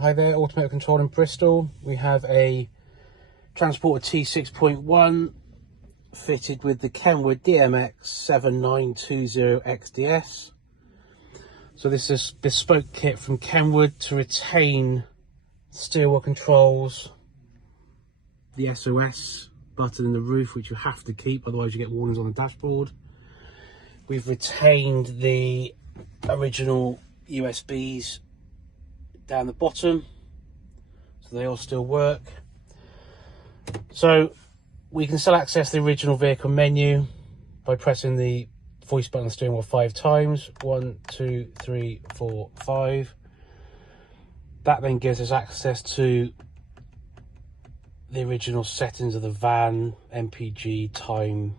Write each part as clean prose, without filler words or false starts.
Hi there, Automotive Control in Bristol. We have a Transporter T6.1 fitted with the KENWOOD DMX9720XDS. So this is a bespoke kit from KENWOOD to retain steering wheel controls, the SOS button in the roof, which you have to keep, otherwise you get warnings on the dashboard. We've retained the original USBs down the bottom, so they all still work. So we can still access the original vehicle menu by pressing the voice button on the steering wheel 5 times. 1, 2, 3, 4, 5. That then gives us access to the original settings of the van, MPG, time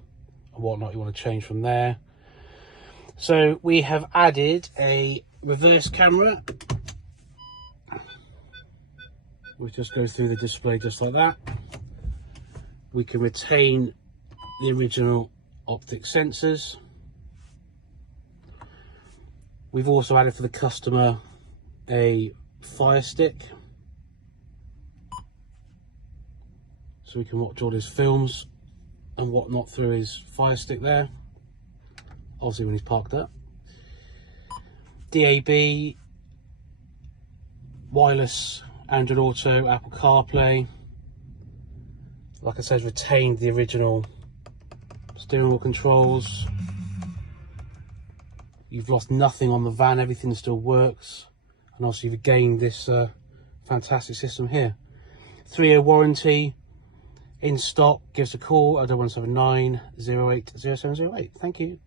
and whatnot you want to change from there. So we have added a reverse camera, which just goes through the display just like that. We can retain the original optic sensors. We've also added for the customer a fire stick, so we can watch all his films and whatnot through his fire stick there, obviously when he's parked up. DAB, wireless Android Auto Apple CarPlay. Like I said, retained the original steering wheel controls. You've lost nothing on the van, everything still works. And also you've gained this fantastic system here. 3-year warranty, in stock. Give us a call at 0179 08 0708. Thank you.